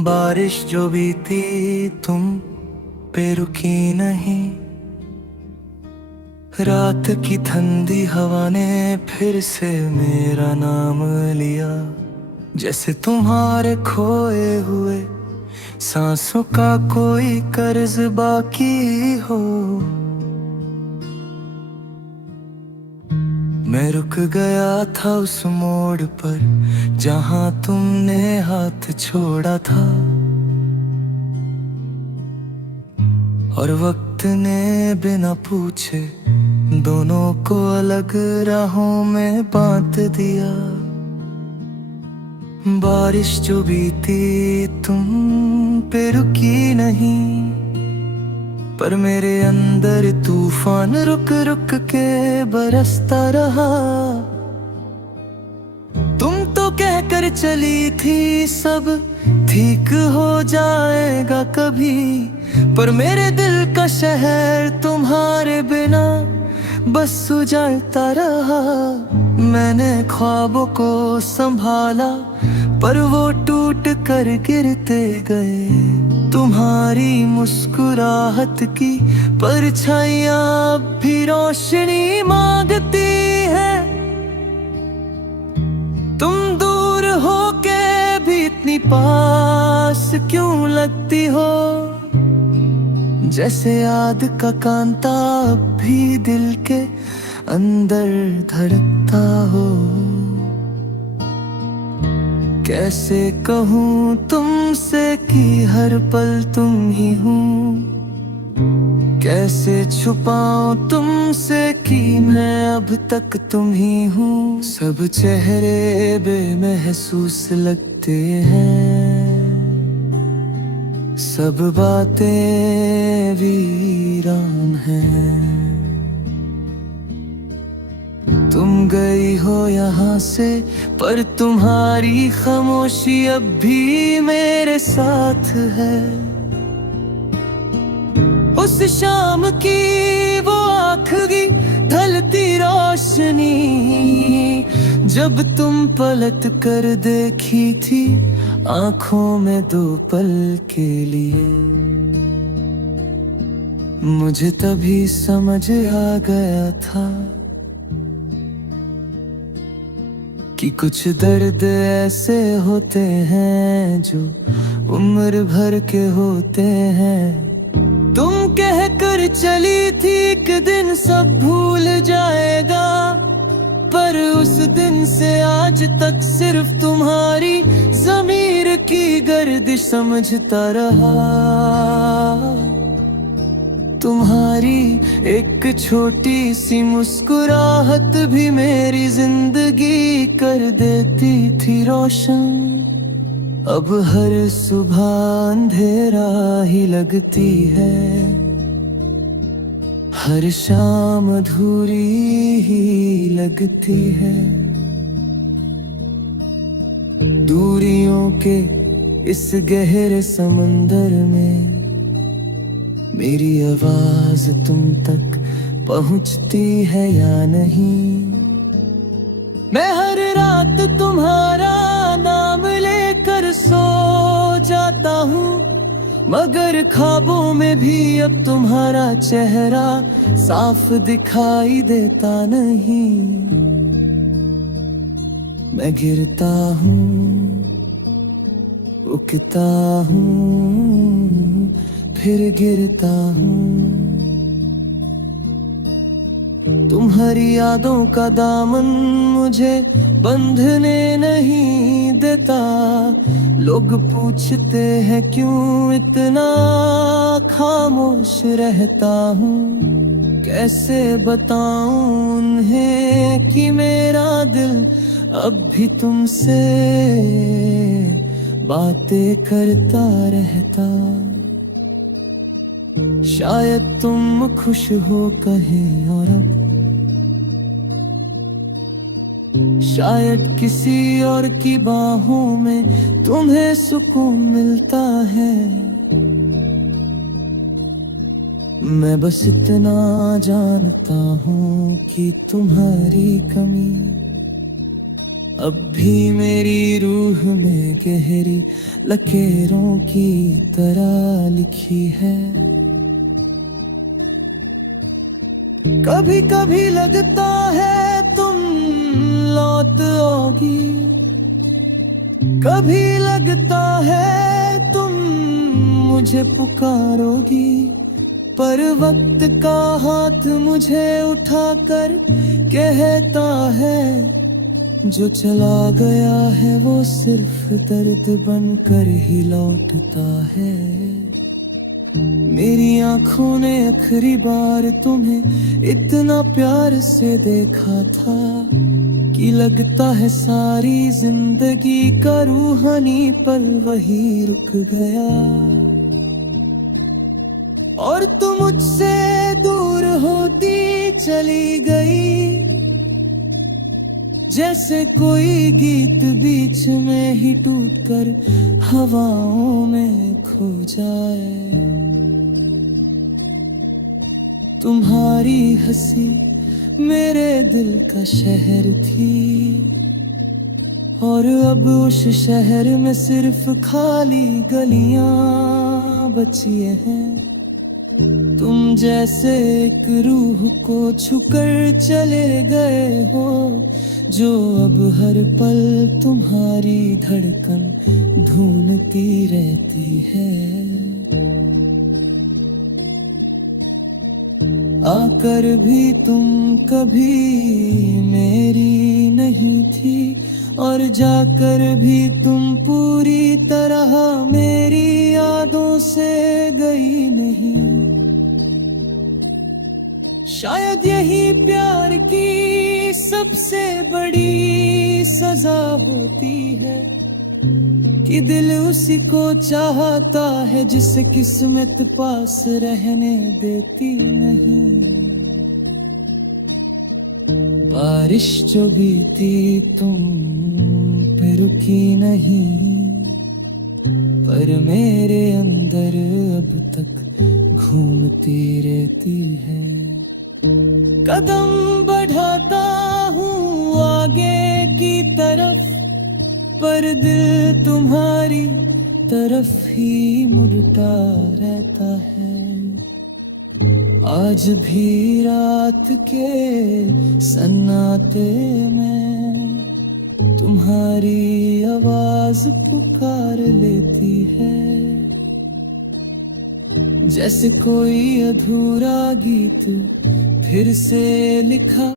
बारिश जो बीती तुम पे रुकी नहीं। रात की ठंडी हवा ने फिर से मेरा नाम लिया। जैसे तुम्हारे खोए हुए सांसों का कोई कर्ज बाकी हो। मैं रुक गया था उस मोड़ पर जहां तुमने हाथ छोड़ा था, और वक्त ने बिना पूछे दोनों को अलग राहों में बांट दिया। बारिश जो बीती तुम पे रुकी नहीं, पर मेरे अंदर तूफान रुक रुक के बरसता रहा। तुम तो कहकर चली थी सब ठीक हो जाएगा कभी, पर मेरे दिल का शहर तुम्हारे बिना बस उजड़ता रहा। मैंने ख्वाबों को संभाला पर वो टूट कर गिरते गए। तुम्हारी मुस्कुराहट की परछाइयां अब भी रोशनी मांगती है। तुम दूर होके भी इतनी पास क्यों लगती हो, जैसे याद का कांटा अब भी दिल के अंदर धड़कता हो। कैसे कहूँ तुमसे कि हर पल तुम ही हूँ, कैसे छुपाऊं तुमसे कि मैं अब तक तुम ही हूँ। सब चेहरे बेमहसूस लगते हैं, सब बातें वीरान हैं। तुम गई हो यहाँ से पर तुम्हारी खामोशी अब भी मेरे साथ है। उस शाम की वो आखिरी ढलती रोशनी, जब तुम पलट कर देखी थी आंखों में दो पल के लिए, मुझे तभी समझ आ गया था कि कुछ दर्द ऐसे होते हैं जो उम्र भर के होते हैं। तुम कह कर चली थी एक दिन सब भूल जाएगा, पर उस दिन से आज तक सिर्फ तुम्हारी ज़मीर की गर्दिश समझता रहा। तुम्हारी एक छोटी सी मुस्कुराहट भी मेरी जिंदगी कर देती थी रोशन। अब हर सुबह अंधेरा ही लगती है, हर शाम अधूरी ही लगती है। दूरियों के इस गहरे समंदर में मेरी आवाज तुम तक पहुंचती है या नहीं। मैं हर रात तुम्हारा नाम लेकर सो जाता हूँ, मगर ख्वाबों में भी अब तुम्हारा चेहरा साफ दिखाई देता नहीं। मैं गिरता हूँ, उकता हूँ, फिर गिरता हूँ। तुम्हारी यादों का दामन मुझे बंधने नहीं देता। लोग पूछते हैं क्यों इतना खामोश रहता हूँ, कैसे बताऊं उन्हें कि मेरा दिल अब भी तुमसे बातें करता रहता। शायद तुम खुश हो कहीं और अब, शायद किसी और की बाहों में तुम्हें सुकून मिलता है। मैं बस इतना जानता हूँ कि तुम्हारी कमी अब भी मेरी रूह में गहरी लकीरों की तरह लिखी है। कभी कभी लगता है तुम लौट आओगी, कभी लगता है तुम मुझे पुकारोगी, पर वक्त का हाथ मुझे उठाकर कहता है, जो चला गया है वो सिर्फ दर्द बनकर ही लौटता है। मेरी आंखों ने आखिरी बार तुम्हें इतना प्यार से देखा था कि लगता है सारी जिंदगी का रूहानी पल वही रुक गया। और तुम मुझसे दूर होती चली गई, जैसे कोई गीत बीच में ही टूटकर हवाओं में खो जाए। तुम्हारी हंसी मेरे दिल का शहर थी, और अब उस शहर में सिर्फ खाली गलियां बची हैं। तुम जैसे एक रूह को छूकर चले गए हो, जो अब हर पल तुम्हारी धड़कन ढूंढती रहती है। आकर भी तुम कभी मेरी नहीं थी, और जाकर भी तुम पूरी तरह मेरी यादों से गई नहीं। शायद यही प्यार की सबसे बड़ी सजा होती है, कि दिल उसी को चाहता है जिसे किस्मत पास रहने देती नहीं। बारिश जो बीती तुम पे रुकी नहीं, पर मेरे अंदर अब तक घूमती रहती है। कदम बढ़ाता हूँ आगे की तरफ, पर दिल तुम्हारी तरफ ही मुड़ता रहता है। आज भी रात के सन्नाटे में तुम्हारी आवाज पुकार लेती है, जैसे कोई अधूरा गीत फिर से लिखा